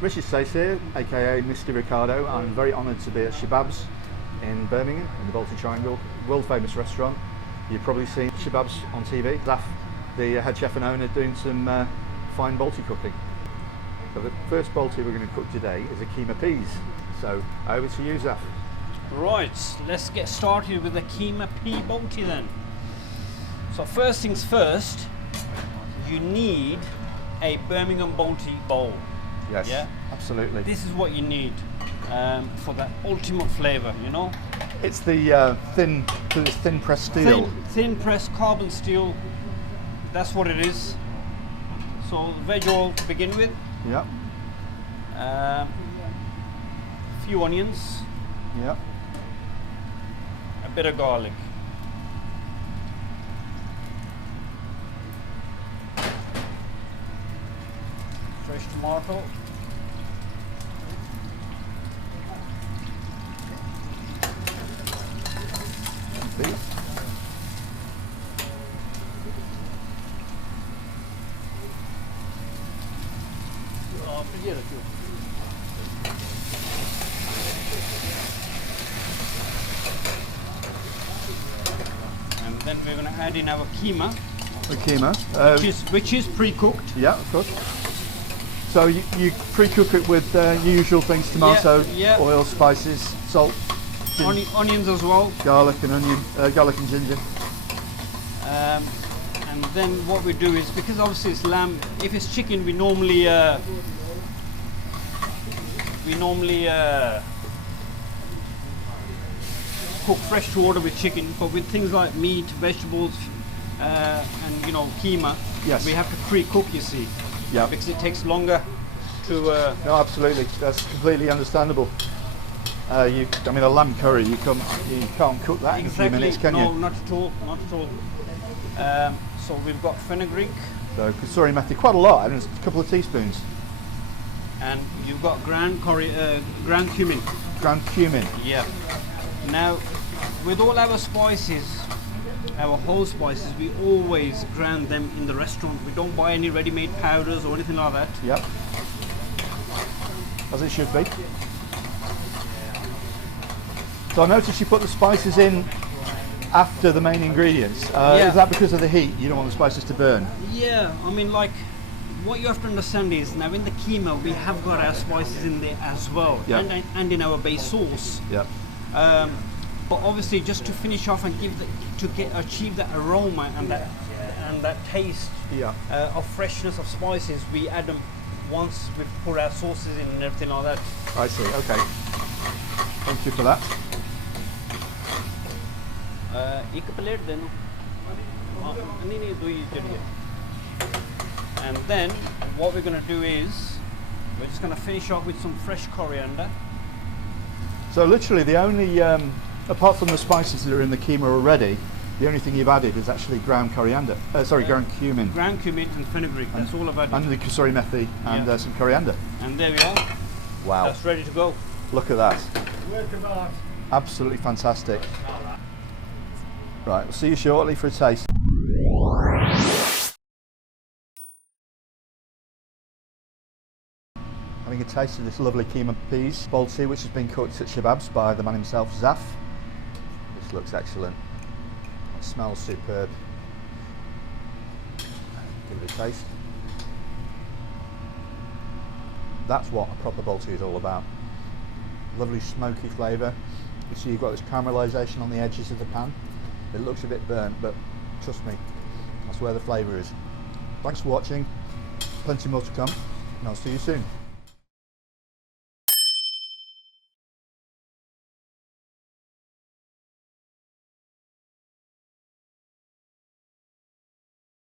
This is Sayce here, aka Misty Ricardo. I'm very honoured to be at Shababs in Birmingham, in the Balti Triangle, world famous restaurant. You've probably seen Shababs on TV. Zaf, the head chef and owner, doing some fine Balti cooking. So the first Balti we're going to cook today is a Keema Peas. So over to you, Zaf. Right, let's get started with the Keema Pea Balti then. So first things first, you need a Birmingham Balti bowl. Yes, yeah? Absolutely. This is what you need for that ultimate flavour, you know? It's the thin pressed steel. Thin pressed carbon steel, that's what it is. So veg oil to begin with. Yep. A few onions. Yep. A bit of garlic. Fresh tomato. Beef. And then we're going to add in our keema. The keema. Which is pre-cooked. Yeah, of course. So you pre-cook it with usual things: tomato, oil, spices, salt, onions as well, garlic and ginger. And then what we do is, because obviously it's lamb, if it's chicken, we normally cook fresh to order with chicken. But with things like meat, vegetables, and keema, yes, we have to pre-cook. You see. Yeah. Because it takes longer to... No, absolutely. That's completely understandable. I mean, a lamb curry, you can't cook that in a few minutes, can you? No, not at all, not at all. So we've got fenugreek. So, sorry, Matthew, quite a lot, and a couple of teaspoons. And you've got ground cumin. Ground cumin. Yeah. Now, with all our spices, our whole spices, we always grind them in the restaurant. We don't buy any ready-made powders or anything like that. Yep. As it should be. So I noticed you put the spices in after the main ingredients. Is that because of the heat? You don't want the spices to burn? Yeah, I mean, like, what you have to understand is, now in the keema, we have got our spices in there as well, and in our base sauce. Yep. But obviously, just to finish off and achieve that aroma and that taste of freshness of spices, we add them once we put our sauces in and everything like that. I see. Okay. Thank you for that. And then what we're going to do is we're just going to finish off with some fresh coriander. So literally the only apart from the spices that are in the keema already, the only thing you've added is actually ground coriander. Ground cumin. Ground cumin and fenugreek. That's all I've added. And the kasuri methi and some coriander. And there we are. Wow. That's ready to go. Look at that. Work of art. Absolutely fantastic. Right, we'll see you shortly for a taste. Having a taste of this lovely Keema Peas Balti, which has been cooked at Shababs by the man himself, Zaf. This looks excellent. It smells superb. Give it a taste. That's what a proper Balti is all about. Lovely smoky flavour. You see you've got this caramelisation on the edges of the pan. It looks a bit burnt, but trust me, that's where the flavour is. Thanks for watching. Plenty more to come, and I'll see you soon.